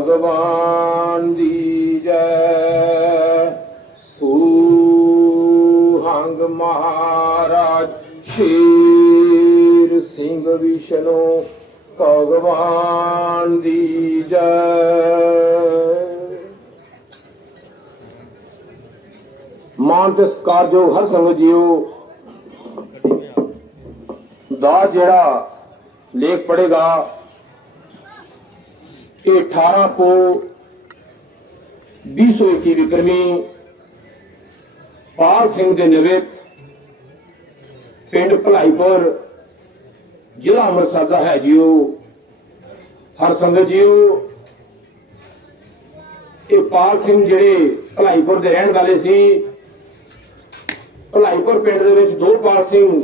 ਭਗਵਾਨ ਦੀ ਜੈ। ਸੂਹੰਗ ਮਹਾਰਾਜ, ਸ਼ੇਰ ਸਿੰਘ ਵਿਸ਼ਨੋ, ਭਗਵਾਨ ਦੀ ਜੈ। ਮਾਨ ਤੇ ਸਤਿਕਾਰਯੋਗ ਹਰ ਸੰਗਤ ਜੀਓ। ਦਾ ਜਿਹੜਾ ਲੇਖ ਪੜੇਗਾ ਇਹ 18 ਪੋ 2021 ਵਿਕਰਮੀ ਪਾਲ ਸਿੰਘ ਦੇ ਨਿਵੇਤ ਪਿੰਡ ਭਲਾਈਪੁਰ, ਜ਼ਿਲ੍ਹਾ ਅੰਮ੍ਰਿਤਸਰ ਦਾ ਹੈ ਜੀਓ। ਹਰ ਸੰਗਤ ਜੀਓ, ਇਹ ਪਾਲ ਸਿੰਘ ਜਿਹੜੇ ਭਲਾਈਪੁਰ ਦੇ ਰਹਿਣ ਵਾਲੇ ਸੀ, ਭਲਾਈਪੁਰ ਪਿੰਡ ਦੇ ਵਿੱਚ ਦੋ ਪਾਲ ਸਿੰਘ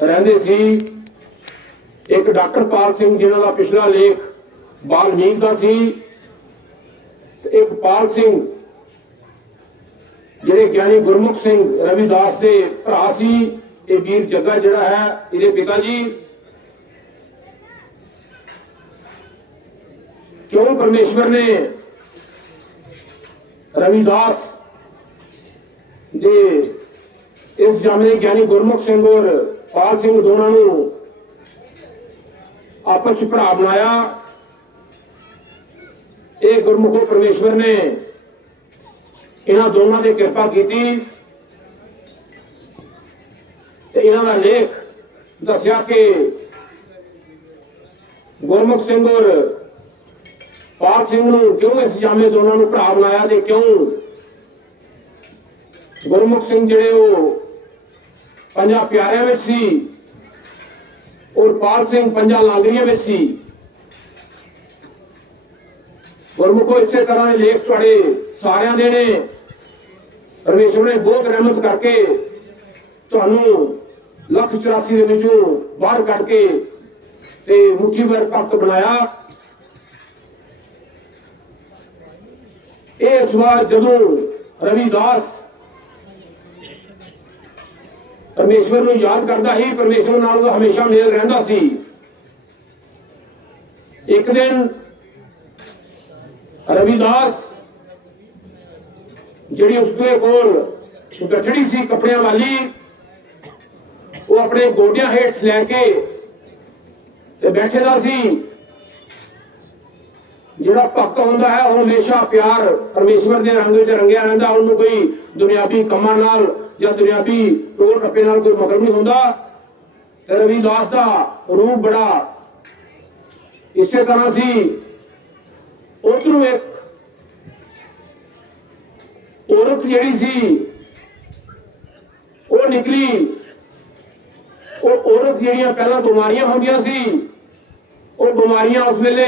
ਰਹਿੰਦੇ ਸੀ। ਇੱਕ ਡਾਕਟਰ ਪਾਲ ਸਿੰਘ ਜਿਨ੍ਹਾਂ ਦਾ ਪਿਛਲਾ ਲੇਖ ਬਾਲਮੀਕ ਦਾ ਸੀ ਇੱਕ ਪਾਲ ਸਿੰਘ ਜਿਹੜੇ ਗਿਆਨੀ ਗੁਰਮੁਖ ਸਿੰਘ ਰਵਿਦਾਸ ਦੇ ਭਰਾ ਸੀ, ਇਹ ਵੀਰ ਜੱਗਾ ਜਿਹੜਾ ਹੈ, ਇਹਦੇ ਪਿਤਾ ਜੀ। ਕਿਉਂ ਪਰਮੇਸ਼ਵਰ ਨੇ ਰਵਿਦਾਸ ਦੇ ਇਸ ਜਾਮੇ ਗਿਆਨੀ ਗੁਰਮੁਖ ਸਿੰਘ ਔਰ ਪਾਲ ਸਿੰਘ ਦੋਨਾਂ ਨੂੰ ਆਪਸ ਵਿੱਚ ਭਰਾ ਬਣਾਇਆ। ਇਹ ਗੁਰਮੁਖੋ ਪਰਮੇਸ਼ਵਰ ਨੇ ਇਹਨਾਂ ਦੋਨਾਂ ਦੀ ਕਿਰਪਾ ਕੀਤੀ ਤੇ ਇਹਨਾਂ ਦਾ ਲੇਖ ਦੱਸਿਆ ਕਿ ਗੁਰਮੁਖ ਸਿੰਘ ਔਰ ਪਾਲ ਸਿੰਘ ਨੂੰ ਕਿਉਂ ਇਸ ਜਾਮੇ ਦੋਨਾਂ ਨੂੰ ਭਰਾ ਬਣਾਇਆ ਤੇ ਕਿਉਂ ਗੁਰਮੁਖ ਸਿੰਘ ਜਿਹੜੇ ਉਹ ਪੰਜਾਂ ਪਿਆਰਿਆਂ ਵਿੱਚ ਸੀ ਔਰ ਪਾਲ ਸਿੰਘ ਪੰਜਾਂ ਲਾਂਗਰੀਆਂ ਵਿੱਚ ਸੀ। ਗੁਰਮੁਖੋ, ਇਸੇ ਤਰ੍ਹਾਂ ਦੇ ਲੇਖ ਤੁਹਾਡੇ ਸਾਰਿਆਂ ਦੇ ਨੇ। ਪਰਮੇਸ਼ਵਰ ਨੇ ਬਹੁਤ ਰਹਿਮਤ ਕਰਕੇ ਤੁਹਾਨੂੰ ਲੱਖ 84 ਦੇ ਵਿੱਚੋਂ ਬਾਹਰ ਕੱਢ ਕੇ ਤੇ ਮੁਖੀ ਭਰ ਪੱਕ ਬਣਾਇਆ। ਇਹ ਇਸ ਵਾਰ ਜਦੋਂ ਰਵਿਦਾਸ ਪਰਮੇਸ਼ਵਰ ਨੂੰ ਯਾਦ ਕਰਦਾ ਹੀ ਪਰਮੇਸ਼ਵਰ ਨਾਲ ਉਹ ਹਮੇਸ਼ਾ ਮੇਲ ਰਹਿੰਦਾ ਸੀ। ਇੱਕ ਦਿਨ ਰਵਿਦਾਸ, ਜਿਹੜੀ ਉਸਦੇ ਕੋਲ ਗੱਠੜੀ ਸੀ, ਕੱਪੜਿਆਂ ਵਾਲੀ, ਉਹ ਆਪਣੇ ਗੋਡਿਆਂ ਹੇਠ ਲੈ ਕੇ ਤੇ ਬੈਠੇ ਦਾ ਸੀ। ਜਿਹੜਾ ਭਗਤ ਹੁੰਦਾ ਹੈ, ਉਹ ਹਮੇਸ਼ਾ ਪਿਆਰ ਪਰਮੇਸ਼ਵਰ ਦੇ ਰੰਗ ਵਿੱਚ ਰੰਗਿਆ ਰਹਿੰਦਾ, ਉਹਨੂੰ ਕੋਈ ਦੁਨਿਆਵੀ ਕੰਮਾਂ ਨਾਲ ਜਾਂ ਦੁਨਿਆਵੀ ਟੋਲ ਟੱਪੇ ਨਾਲ ਕੋਈ ਮਤਲਬ ਨਹੀਂ ਹੁੰਦਾ। ਤੇ ਰਵਿਦਾਸ ਦਾ ਰੂਪ ਬੜਾ ਇਸੇ ਤਰ੍ਹਾਂ ਸੀ। ਉਧਰੋਂ ਇੱਕ ਔਰਤ ਜਿਹੜੀ ਸੀ, ਉਹ ਨਿਕਲੀ। ਉਹ ਔਰਤ ਜਿਹੜੀਆਂ ਪਹਿਲਾਂ ਬਿਮਾਰੀਆਂ ਹੁੰਦੀਆਂ ਸੀ, ਉਹ ਬਿਮਾਰੀਆਂ ਉਸ ਵੇਲੇ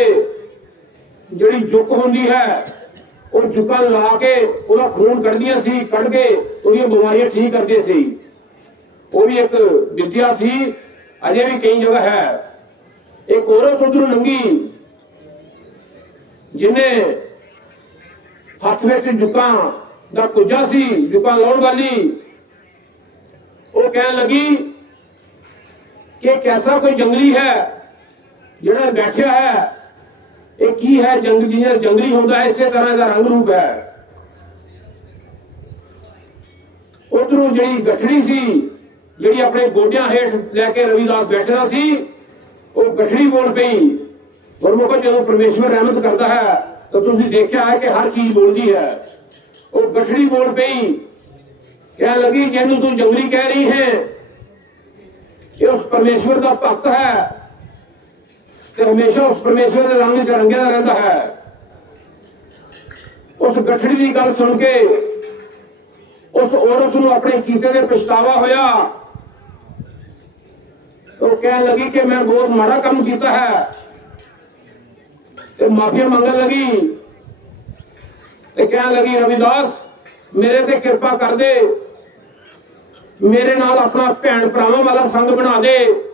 ਜਿਹੜੀ ਜੁਕ ਹੁੰਦੀ ਹੈ ਉਹ ਜੁਕਾਂ ਲਾ ਕੇ ਉਹਦਾ ਖੂਨ ਕੱਢਦੀਆਂ ਸੀ, ਕੱਢ ਕੇ ਉਹਦੀਆਂ ਬਿਮਾਰੀਆਂ ਠੀਕ ਕਰਦੇ ਸੀ। ਉਹ ਵੀ ਇੱਕ ਵਿਦਿਆ ਸੀ, ਅਜੇ ਵੀ ਕਈ ਜਗ੍ਹਾ ਹੈ। ਇੱਕ ਔਰਤ ਉਧਰੋਂ ਲੰਗੀ, ਜਿਹਨੇ ਹੱਥ ਵਿੱਚ ਜੁਕਾਂ ਦਾ ਕੁਜਾ ਸੀ, ਜੁਕਾਂ ਲਾਉਣ ਵਾਲੀ, ਉਹ ਕਹਿਣ ਲੱਗੀ ਕਿ ਕੈਸਾ ਕੋਈ ਜੰਗਲੀ ਹੈ ਜਿਹੜਾ ਬੈਠਿਆ ਹੈ? ਇਹ ਕੀ ਹੈ? ਜੰਗ ਜਿਹਾ ਜੰਗਲੀ ਹੁੰਦਾ, ਇਸੇ ਤਰ੍ਹਾਂ ਦਾ ਰੰਗ ਰੂਪ ਹੈ। ਉਧਰੋਂ ਜਿਹੜੀ ਗਠੜੀ ਸੀ, ਜਿਹੜੀ ਆਪਣੇ ਗੋਡਿਆਂ ਹੇਠ ਲੈ ਕੇ ਰਵਿਦਾਸ ਬੈਠਦਾ ਸੀ, ਉਹ ਗਠੜੀ ਬੋਲ ਪਈ। ਗੁਰਮੁਖੋ, ਜਦੋਂ ਪਰਮੇਸ਼ਵਰ ਰਹਿਮਤ ਕਰਦਾ ਹੈ, ਤਾਂ ਤੁਸੀਂ ਦੇਖਿਆ ਹੈ ਕਿ ਹਰ ਚੀਜ਼ ਬੋਲਦੀ ਹੈ। ਉਹ ਗਠੜੀ ਬੋਲ ਪਈ। ਕਹਿਣ ਲੱਗੀ, ਜਿਹਨੂੰ ਤੂੰ ਜੰਗਲੀ ਕਹਿ ਰਹੀ ਹੈ, ਇਹ ਉਸ ਪਰਮੇਸ਼ਵਰ ਦਾ ਭਗਤ ਹੈ। ਤੇ ਹਮੇਸ਼ਾ ਉਸ ਪਰਮੇਸ਼ਵਰ ਦੇ ਰੰਗ ਵਿੱਚ ਰੰਗਿਆ ਰਹਿੰਦਾ ਹੈ। ਉਸ ਗਠੜੀ ਦੀ ਗੱਲ ਸੁਣ ਕੇ ਉਸ ਔਰਤ ਨੂੰ ਆਪਣੇ ਕੀਤੇ ਦੇ ਪਛਤਾਵਾ ਹੋਇਆ। ਉਹ ਕਹਿਣ ਲੱਗੀ ਕਿ ਮੈਂ ਬਹੁਤ ਮਾੜਾ ਕੰਮ ਕੀਤਾ ਹੈ। ਤੇ ਮਾਫੀਆ ਮੰਗਣ ਲੱਗੀ ਤੇ ਕਹਿਣ ਲੱਗੀ, ਰਵਿਦਾਸ, ਮੇਰੇ ਤੇ ਕਿਰਪਾ ਕਰ ਦੇ। ਮੇਰੇ ਨਾਲ ਆਪਣਾ ਭੈਣ ਭਰਾਵਾਂ ਵਾਲਾ ਸੰਗ ਬਣਾ ਦੇ।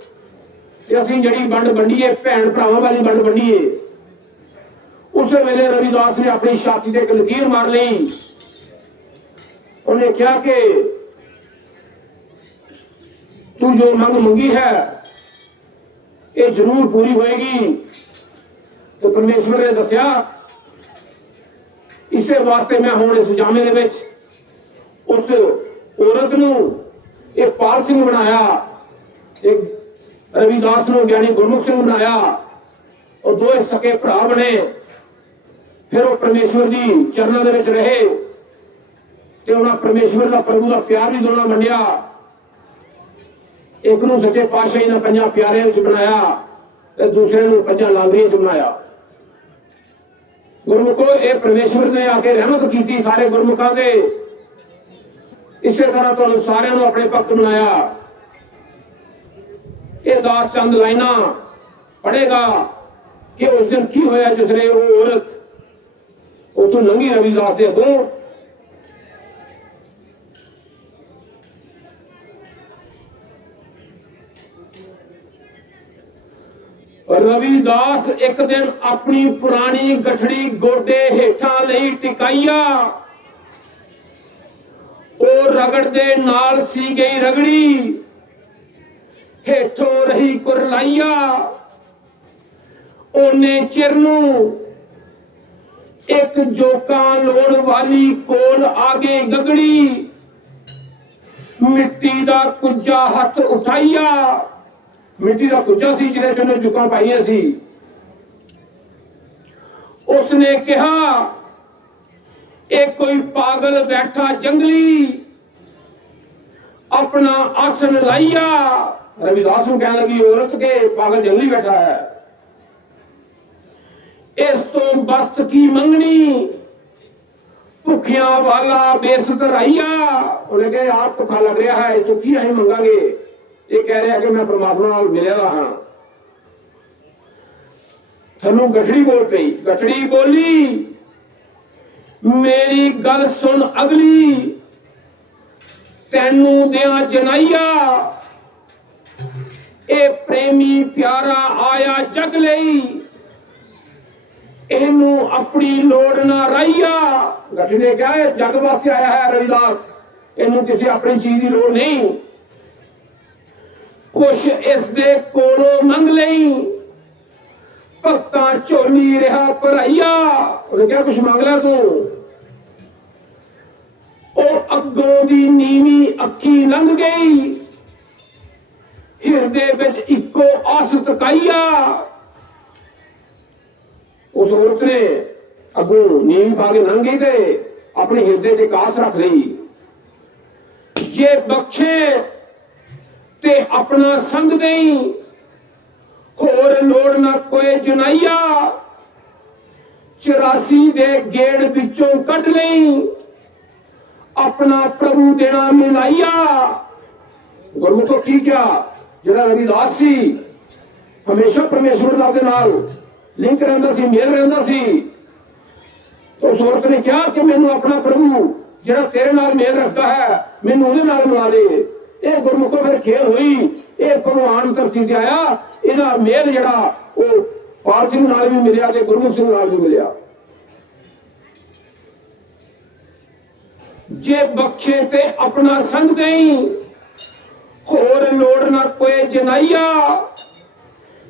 ਤੇ ਅਸੀਂ ਜਿਹੜੀ ਵੰਡ ਵੰਡੀਏ ਭੈਣ ਭਰਾਵਾਂ ਵਾਲੀ ਵੰਡ ਵੰਡੀਏ ਉਸੇ ਵੇਲੇ ਰਵਿਦਾਸ ਨੇ ਆਪਣੀ ਛਾਤੀ ਤੇ ਇੱਕ ਲਕੀਰ ਮਾਰ ਲਈ। ਉਹਨੇ ਕਿਹਾ ਕਿ ਤੂੰ ਜੋ ਮੰਗ ਮੰਗੀ ਹੈ, ਇਹ ਜ਼ਰੂਰ ਪੂਰੀ ਹੋਏਗੀ। ਤੇ ਪਰਮੇਸ਼ਵਰ ਨੇ ਦੱਸਿਆ, ਇਸੇ ਵਾਸਤੇ ਮੈਂ ਹੁਣ ਇਸ ਜਾਮੇ ਦੇ ਵਿੱਚ ਉਸ ਔਰਤ ਨੂੰ ਇਹ ਪਾਲ ਸਿੰਘ ਬਣਾਇਆ। ਇੱਕ ਰਵਿਦਾਸ ਨੂੰ ਗਿਆਨੀ ਗੁਰਮੁਖ ਸਿੰਘ ਬਣਾਇਆ ਉਹ ਦੋਏ ਸਕੇ ਭਰਾ ਬਣੇ। ਫਿਰ ਉਹ ਪਰਮੇਸ਼ਵਰ ਦੀ ਚਰਨਾਂ ਦੇ ਵਿੱਚ ਰਹੇ ਤੇ ਉਹਨਾਂ ਪਰਮੇਸ਼ਵਰ ਦਾ ਪ੍ਰਭੂ ਦਾ ਪਿਆਰ ਵੀ ਦੋਨਾਂ ਮੰਨਿਆ। ਇੱਕ ਨੂੰ ਸੱਚੇ ਪਾਤਸ਼ਾਹੀ ਨਾਲ ਪੰਜਾਂ ਪਿਆਰਿਆਂ ਵਿੱਚ ਬਣਾਇਆ ਤੇ ਦੂਸਰੇ ਨੂੰ ਪੰਜਾਂ ਲਾਂਗਰੀਆਂ ਵਿੱਚ ਬਣਾਇਆ। ਗੁਰਮੁਖੋ, ਇਹ ਪਰਮੇਸ਼ਵਰ ਨੇ ਆ ਕੇ ਰਹਿਮਤ ਕੀਤੀ ਸਾਰੇ ਗੁਰਮੁਖਾਂ ਦੇ। ਇਸੇ ਤਰ੍ਹਾਂ ਤੁਹਾਨੂੰ ਸਾਰਿਆਂ ਨੂੰ ਆਪਣੇ ਭਗਤ ਬਣਾਇਆ। ਇਹ ਦਾਸ ਚੰਦ ਲਾਈਨਾਂ ਪੜੇਗਾ ਕਿ ਉਸ ਦਿਨ ਕੀ ਹੋਇਆ ਜਿਸ ਨੇ ਉਹ ਔਰਤ ਉਹ ਤੋਂ ਲੰਘੀ ਰਵਿਦਾਸ ਦੇ ਅੱਗੋਂ ਰਵਿਦਾਸ ਇੱਕ ਦਿਨ ਆਪਣੀ ਪੁਰਾਣੀ ਗਠੜੀ ਗੋਡੇ ਹੇਠਾਂ ਲਈ ਟਿਕਾਈਆ। ਉਹ ਰਗੜ ਦੇ ਨਾਲ ਸੀ ਗਈ ਰਗੜੀ। ਹੇਠੋਂ ਰਹੀ ਕੁਰਲਾਈਆ। ਉਹਨੇ ਚਿਰ ਨੂੰ ਇੱਕ ਜੋਕਾਂ ਲੋੜ ਵਾਲੀ ਕੋਲ ਆਗੇ ਗਗੜੀ। ਮਿੱਟੀ ਦਾ ਕੁੱਜਾ ਹੱਥ ਉਠਾਈਆ। ਮਿੱਟੀ ਦਾ ਕੁੱਜਾ ਸੀ ਜਿਹਦੇ ਚ ਉਹਨੇ ਜੁਕਾਂ ਪਾਈਆਂ ਸੀ। ਉਸਨੇ ਕਿਹਾ, ਇਹ ਕੋਈ ਪਾਗਲ ਬੈਠਾ ਜੰਗਲੀ, ਆਪਣਾ ਆਸਨ ਲਾਈਆ। ਰਵਿਦਾਸ ਨੂੰ ਕਹਿਣ ਲੱਗੀ, ਔਰਤ ਕੇ ਪਾਗਲ ਜੰਗਲੀ ਬੈਠਾ ਹੈ। ਇਸ ਤੋਂ ਬਸਤ ਕੀ ਮੰਗਣੀ? ਭੁੱਖਿਆਂ ਵਾਲਾ ਬੇਸਤ ਰਹੀਆ। ਉਹਨੇ ਕਿਹਾ ਆਪ ਭੁੱਖਾ ਲੱਗ ਰਿਹਾ ਹੈ ਇਹ ਤੋਂ ਕੀ ਅਸੀਂ ਮੰਗਾਂਗੇ? ਇਹ ਕਹਿ ਰਿਹਾ ਕਿ ਮੈਂ ਪਰਮਾਤਮਾ ਨਾਲ ਮਿਲਿਆ ਹਾਂ। ਥਨੂੰ ਗਠੜੀ ਬੋਲ ਪਈ, ਗਠੜੀ ਬੋਲੀ, ਮੇਰੀ ਗੱਲ ਸੁਣ ਅਗਲੀ, ਤੈਨੂੰ ਦਿਆਂ ਜਨਾਈਆ ਇਹ ਪ੍ਰੇਮੀ ਪਿਆਰਾ ਆਇਆ ਜਗ ਲਈ। ਇਹਨੂੰ ਆਪਣੀ ਲੋੜ ਨਾ ਰਾਈਆ ਗੱਠ ਨੇ ਕਿਹਾ ਜਗ ਵਾਸਤੇ ਆਇਆ ਹੈ ਰਵਿਦਾਸ। ਇਹਨੂੰ ਕਿਸੇ ਆਪਣੀ ਚੀਜ਼ ਦੀ ਲੋੜ ਨਹੀਂ। ਕੁਛ ਇਸ ਦੇ ਕੋਲੋਂ ਮੰਗ ਲਈ। ਭਗਤਾਂ ਝੋਲੀ ਰਿਹਾ ਭਰਾਈਆ। ਉਹਨੇ ਕਿਹਾ, ਕੁਛ ਮੰਗ ਲੈ ਤੂੰ। ਉਹ ਅੱਗੋਂ ਦੀ ਨੀਵੀਂ ਅੱਖੀ ਲੰਘ ਗਈ। ਹਿਰਦੇ ਵਿੱਚ ਇੱਕੋ ਆਸ ਤਕਾਈਆ ਉਸ ਔਰਤ ਨੇ ਅੱਗੋਂ ਨੀਵੀਂ ਪਾ ਕੇ ਲੰਘ ਗਈ ਤੇ ਆਪਣੇ ਹਿਰਦੇ 'ਚ ਇੱਕ ਆਸ ਰੱਖ ਲਈ। ਜੇ ਬਖਸ਼ੇ ਤੇ ਆਪਣਾ ਸੰਗ ਦੇਈ, ਹੋਰ ਲੋੜ ਨਾ ਕੋਈ ਜਨਾਈਆ। 84 ਦੇ ਗੇੜ ਵਿੱਚੋਂ ਕੱਢ ਲਈ, ਆਪਣਾ ਪ੍ਰਭੂ ਦੇਣਾ ਮਿਲਾਈਆ। ਗੁਰੂ ਤੋਂ ਕੀ ਕਿਹਾ? ਜਿਹੜਾ ਰਵਿਦਾਸ ਸੀ, ਹਮੇਸ਼ਾ ਪਰਮੇਸ਼ਵਰ ਦਾ ਦੇ ਨਾਲ ਲਿੰਕ ਰਹਿੰਦਾ ਸੀ, ਮੇਲ ਰਹਿੰਦਾ ਸੀ। ਤੋ ਸੋਰਤ ਨੇ ਕਿਹਾ ਕਿ ਮੈਨੂੰ ਆਪਣਾ ਪ੍ਰਭੂ, ਜਿਹੜਾ ਤੇਰੇ ਨਾਲ ਮੇਲ ਰੱਖਦਾ ਹੈ, ਮੈਨੂੰ ਉਹਦੇ ਨਾਲ ਮਿਲਾ ਦੇ। ਇਹ ਗੁਰਮੁਖੋ ਫਿਰ ਖੇਲ ਹੋਈ, ਇਹ ਭਗਵਾਨ ਧਰਤੀ ਤੇ ਆਇਆ, ਇਹਦਾ ਮੇਲ ਜਿਹੜਾ, ਉਹ ਪਾਲ ਸਿੰਘ ਨਾਲ ਵੀ ਮਿਲਿਆ ਤੇ ਗੁਰਮੁਖ ਸਿੰਘ ਨਾਲ ਵੀ ਮਿਲਿਆ। ਜੇ ਬਖਸ਼ੇ ਤੇ ਆਪਣਾ ਸੰਗ ਦੇਈ ਹੋਰ ਲੋੜ ਨਾ ਕੋਈ ਜਨਾਈਆ।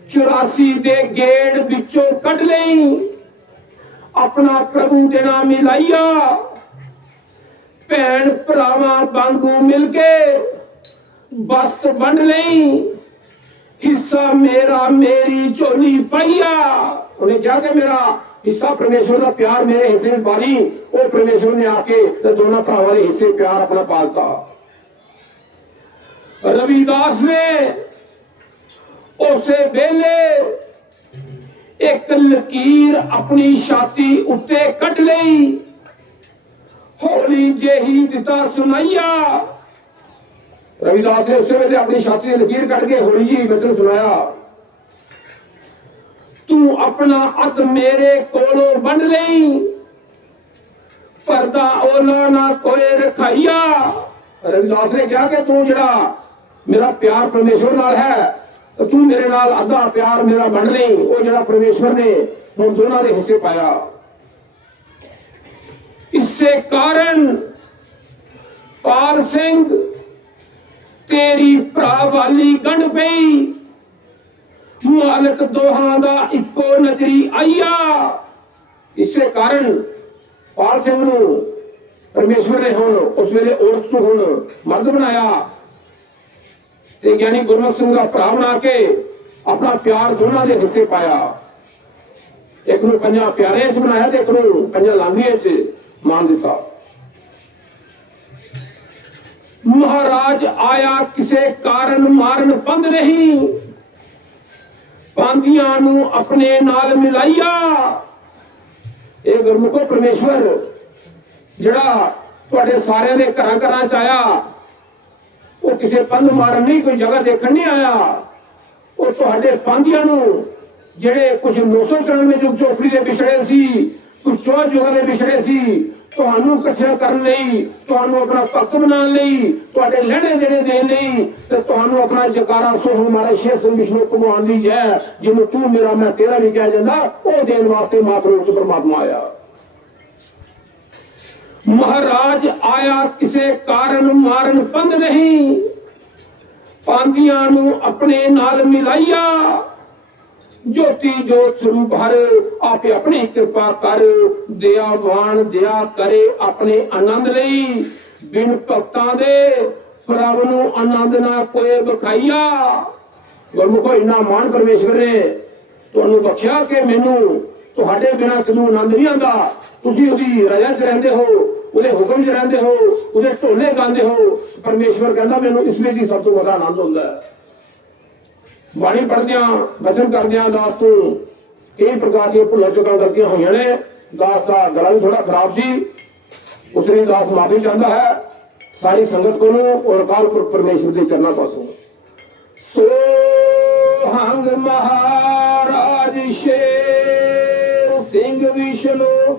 84 ਦੇ ਗੇੜ ਵਿੱਚੋਂ ਕੱਢ ਲਈ। ਆਪਣਾ ਪ੍ਰਭੂ ਦੇ ਨਾਮ ਮਿਲਾਈਆ ਭੈਣ ਭਰਾਵਾਂ ਵਾਂਗੂ ਮਿਲ ਕੇ ਵਸਤ ਵੰਡ ਲਈ। ਹਿੱਸਾ ਮੇਰਾ, ਮੇਰੀ ਝੋਲੀ ਪਾਈਆ। ਉਹਨੇ ਕਿਹਾ ਕਿ ਮੇਰਾ ਹਿੱਸਾ ਪਰਮੇਸ਼ਵਰ ਦਾ ਪਿਆਰ ਮੇਰੇ ਹਿੱਸੇ ਵਿੱਚ ਉਹ ਪਰਮੇਸ਼ਵਰ ਨੇ ਆ ਕੇ ਤੇ ਦੋਨਾਂ ਭਰਾਵਾਂ ਦੇ ਹਿੱਸੇ ਪਿਆਰ ਆਪਣਾ ਪਾਲਤਾ। ਰਵਿਦਾਸ ਨੇ ਉਸੇ ਵੇਲੇ ਇੱਕ ਲਕੀਰ ਆਪਣੀ ਛਾਤੀ ਉੱਤੇ ਕੱਢ ਲਈ। ਹੌਲੀ ਜਿਹੀ ਦਿੱਤਾ ਸੁਣਾਈਆ। ਰਵਿਦਾਸ ਨੇ ਉਸੇ ਵੇਲੇ ਆਪਣੀ ਛਾਤੀ ਤੇ ਲਕੀਰ ਕੱਢ ਕੇ ਹੌਲੀ ਜੀ ਬਚਨ ਸੁਣਾਇਆ, ਤੂੰ ਆਪਣਾ ਅੱਧ ਮੇਰੇ ਕੋਲੋਂ ਵੰਡ ਲਈ ਪਰਦਾ ਓਲਾ ਨਾ ਕੋਈ ਰਖਾਈਆ। ਰਵਿਦਾਸ ਨੇ ਕਿਹਾ ਕਿ ਤੂੰ ਜਿਹੜਾ ਮੇਰਾ ਪਿਆਰ ਪਰਮੇਸ਼ਵਰ ਨਾਲ ਹੈ। ਤੇ ਤੂੰ ਮੇਰੇ ਨਾਲ ਅੱਧਾ ਪਿਆਰ ਮੇਰਾ ਵੰਡ ਲਈ। ਉਹ ਜਿਹੜਾ ਪਰਮੇਸ਼ਵਰ ਨੇ ਹੁਣ ਦੋਨਾਂ ਦੇ ਹਿੱਸੇ ਪਾਇਆ। ਇਸੇ ਕਾਰਨ ਪਾਲ ਸਿੰਘ, ਤੇਰੀ ਭਰਾ ਵਾਲੀ ਗੰਢ ਪਈ। ਮਾਲਕ ਦੋਹਾਂ ਦਾ ਇੱਕੋ ਨਜ਼ਰੀ ਆਈਆ। ਇਸੇ ਕਾਰਨ ਪਾਲ ਸਿੰਘ ਨੂੰ ਪਰਮੇਸ਼ਵਰ ਨੇ ਹੁਣ ਉਸ ਵੇਲੇ ਔਰਤ ਨੂੰ ਹੁਣ ਮਰਦ ਬਣਾਇਆ। ਤੇ ਗਿਆਨੀ ਗੁਰਮੁਖ ਸਿੰਘ ਦਾ ਭਰਾ ਬਣਾ ਕੇ ਆਪਣਾ ਪਿਆਰ ਦੋਨਾਂ ਦੇ ਹਿੱਸੇ ਪਾਇਆ। ਇੱਕ ਨੂੰ ਪੰਜਾਂ ਪਿਆਰੇ ਚ ਬਣਾਇਆ ਤੇ ਇੱਕ ਨੂੰ ਪੰਜਾਂ ਲਾਂਘੀਆਂ ਚ ਮਾਨ ਦਿੱਤਾ। ਮਹਾਰਾਜ ਆਇਆ ਕਿਸੇ ਕਾਰਨ ਮਾਰਨ ਬੰਦ ਨਹੀਂ। ਪਾਂਦੀਆਂ ਨੂੰ ਆਪਣੇ ਨਾਲ ਮਿਲਾਈਆ। ਇਹ ਗੁਰਮੁਖੋ ਪਰਮੇਸ਼ਵਰ, ਜਿਹੜਾ ਤੁਹਾਡੇ ਸਾਰਿਆਂ ਦੇ ਘਰਾਂ ਘਰਾਂ ਚ ਆਇਆ ਉਹ ਕਿਸੇ ਪੰਧ ਮਾਰਨ ਨਹੀਂ, ਕੋਈ ਜਗ੍ਹਾ ਦੇਖਣ ਨਹੀਂ ਆਇਆ। ਉਹ ਤੁਹਾਡੇ ਪਾਂਦੀਆਂ ਨੂੰ, ਜਿਹੜੇ ਕੁਝ 994 ਵਿੱਚ ਚੋਪੜੀ ਦੇ ਵਿਛੜੇ ਸੀ, ਕੁਝ ਚੋਹ ਜੋਗਾ ਦੇ ਵਿਛੜੇ ਸੀ, ਤੁਹਾਨੂੰ ਇਕੱਠਿਆਂ ਕਰਨ ਲਈ, ਤੁਹਾਨੂੰ ਆਪਣਾ ਭਗਤ ਬਣਾਉਣ ਲਈ, ਤੁਹਾਡੇ ਲਹਿਣੇ ਦੇਣੇ ਦੇਣ ਲਈ, ਤੇ ਤੁਹਾਨੂੰ ਆਪਣਾ ਜਕਾਰਾ ਸੋਹਣ ਹਮਾਰਾ ਸ਼ੇਰ ਸਿੰਘ ਵਿਸ਼ਨੂੰ ਭਗਵਾਨ ਲਈ ਜੈ, ਜਿਹਨੂੰ ਤੂੰ ਮੇਰਾ, ਮੈਂ ਤੇਰਾ ਵੀ ਕਿਹਾ ਜਾਂਦਾ, ਉਹ ਦੇਣ ਵਾਸਤੇ ਮਾਤਰੂਪ ਚ ਪਰਮਾਤਮਾ ਆਇਆ। ਮਹਾਰਾਜ ਆਇਆ ਕਿਸੇ ਕਾਰਨ ਮਾਰਨ ਬੰਦ ਨਹੀਂ। ਪਾਂਦੀਆਂ ਨੂੰ ਆਪਣੇ ਨਾਲ ਮਿਲਾਈਆ। ਜੋਤੀ ਜੋਤ ਸਰੂਪ ਹਰ ਆਪੇ ਆਪਣੀ ਕਿਰਪਾ ਕਰ, ਦਿਆਵਾਨ ਦਿਆ ਕਰੇ ਆਪਣੇ ਆਨੰਦ ਲਈ। ਬਿਨ ਭਗਤਾਂ ਦੇ ਪ੍ਰਭ ਨੂੰ ਆਨੰਦ ਨਾ ਕੋਈ ਬਖਾਈਆ ਗੁਰਮੁਖੋ, ਇਨਾ ਮਾਨ ਪਰਮੇਸ਼ਵਰ ਨੇ ਤੁਹਾਨੂੰ ਬਖਸ਼ਿਆ ਕਿ ਮੈਨੂੰ ਤੁਹਾਡੇ ਬਿਨਾ ਕਿਨੂੰ ਆਨੰਦ ਨਹੀਂ ਆਉਂਦਾ। ਤੁਸੀਂ ਉਹਦੀ ਰਜਾ 'ਚ ਰਹਿੰਦੇ ਹੋ। ਉਹਦੇ ਹੁਕਮ 'ਚ ਰਹਿੰਦੇ ਹੋ, ਉਹਦੇ ਢੋਲੇ ਗਾਉਂਦੇ ਹੋ, ਪਰਮੇਸ਼ਵਰ ਕਹਿੰਦਾ ਮੈਨੂੰ ਇਸ ਵਿੱਚ ਹੀ ਸਭ ਤੋਂ ਵੱਡਾ ਆਨੰਦ ਹੁੰਦਾ ਹੈ। ਬਾਣੀ ਪੜ੍ਹਦਿਆਂ, ਵਚਨ ਕਰਦਿਆਂ ਦਾਸ ਤੋਂ ਕਈ ਪ੍ਰਕਾਰ ਦੀਆਂ ਭੁੱਲਾਂ ਚੁੱਕਾਂ ਗਲਤੀਆਂ ਹੋਈਆਂ ਨੇ। ਦਾਸ ਦਾ ਗਲਾ ਵੀ ਥੋੜਾ ਖਰਾਬ ਸੀ। ਉਸ ਲਈ ਦਾਸ ਮਾਫੀ ਚਾਹੁੰਦਾ ਹੈ। ਸਾਰੀ ਸੰਗਤ ਕੋਲੋਂ ਔਰ ਅਕਾਲ ਪੁਰਖ ਪਰਮੇਸ਼ਵਰ ਦੇ ਚਰਨਾਂ ਪਾਸੋਂ। ਸੋ ਹੰਗ ਮਹਾਰਾਜ ਸ਼ੇਰ ਸਿੰਘ ਵਿਸ਼ਨੂੰ